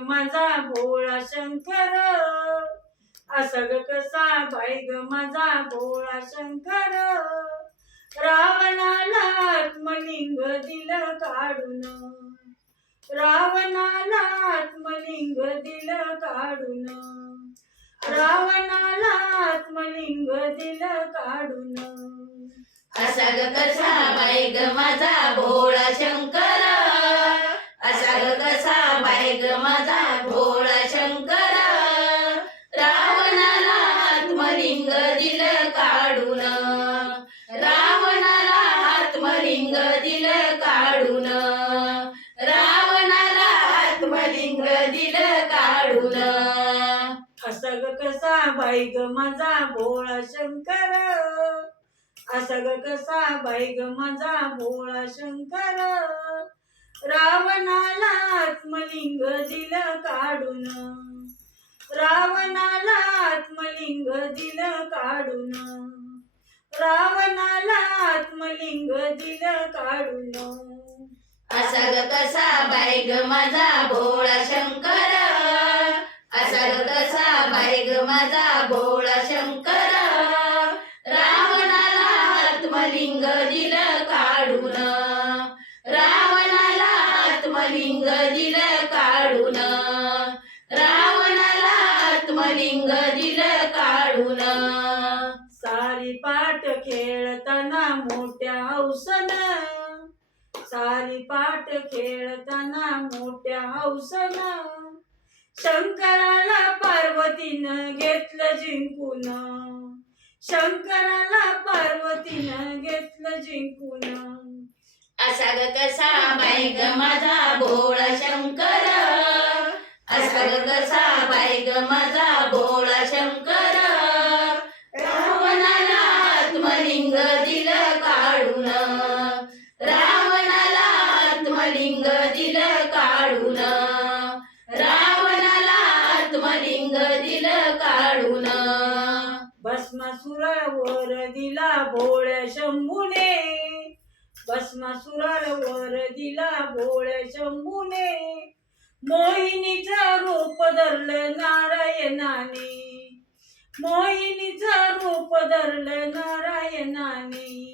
माझा भोळा शंकर. असग कसा बाई ग माझा भोळा शंकर. रावणाला आत्मलिंग दिलं काढून. रावणाला आत्मलिंग दिलं काढून. रावणाला आत्मलिंग दिलं काढून. असग कसा बाई ग माझा भोळा बाई ग माझा भोळा शंकर. असग कसा बाई ग माझा भोळा शंकर. रावणाला आत्मलिंग दिलं काढून. रावणाला आत्मलिंग दिलं काढून. रावणाला आत्मलिंग दिलं काढून. असा कसा बाई ग माझा भोळा शंकर. असा कसा बाई ग माझा भोळा शंकरा. रावणाला आत्मलिंग दिलं काढून. रावणाला आत्मलिंग दिलं काढून. रावणाला आत्मलिंग दिलं काढून. सारी पाठ खेळताना मोठ्या हौसन. सारी पाठ खेळताना मोठ्या हौसन. शंकराला पार्वतीनं घेतलं जिंकून. शंकराला पार्वतीनं घेतलं जिंकून. असा ग कसा बाई ग माझा भोळा शंकर? असा ग कसा बाई ग माझा भोळा शंकर? रावणाला आत्मलिंग काढून. भस्मासुरावर दिला भोळ्या शंभूने. भस्मासुरावर दिला भोळ्या शंभूने. मोहिनीचं रूप धरलं नारायणाने. मोहिनीचं रूप धरलं नारायणाने.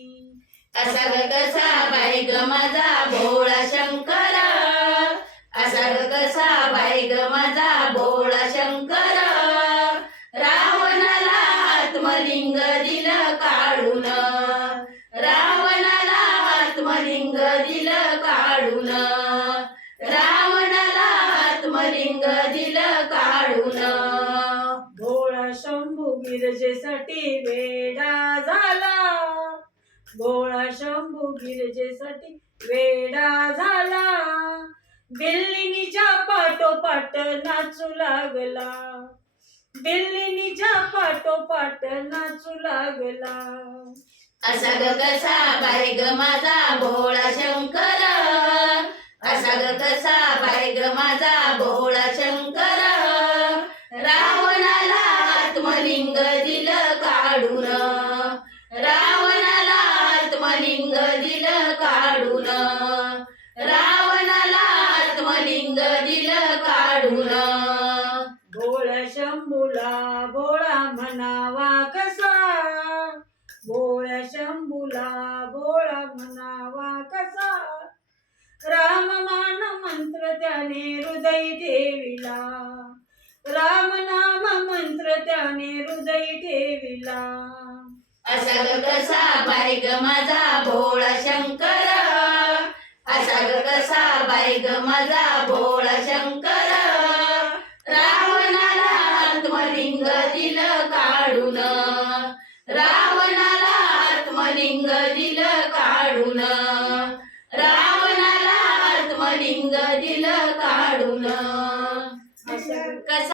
असा कसा बाई ग माझा भोळा आत्मलिंग दिलं काढून. रावणाला आत्मलिंग दिलं काढून. रावणाला आत्मलिंग दिलं काढून. भोळा शंभू गिरजेसाठी वेडा झाला. भोळा शंभू गिरजेसाठी वेडा झाला. बिल्लिनीच्या पाठोपाठ नाचू लागला. बिल्लिनीच्या पाठोपाठ नाचू लागला. असा ग कसा बाई ग माझा भोळा शंकर. असा ग कसा बाई ग माझा भोळा शंकर. रावणाला आत्मलिंग दिलं काढून. म्हणावा कसा? भोळ्या शंभूला भोळा म्हणावा कसा? राम मान मंत्र त्याने हृदय ठेविला. राम नाम मंत्र त्याने हृदय ठेविला. असा कसा बाई माझा भोळा शंकर? असा कसा बाई माझा भोळा शंकर? दिल काढून.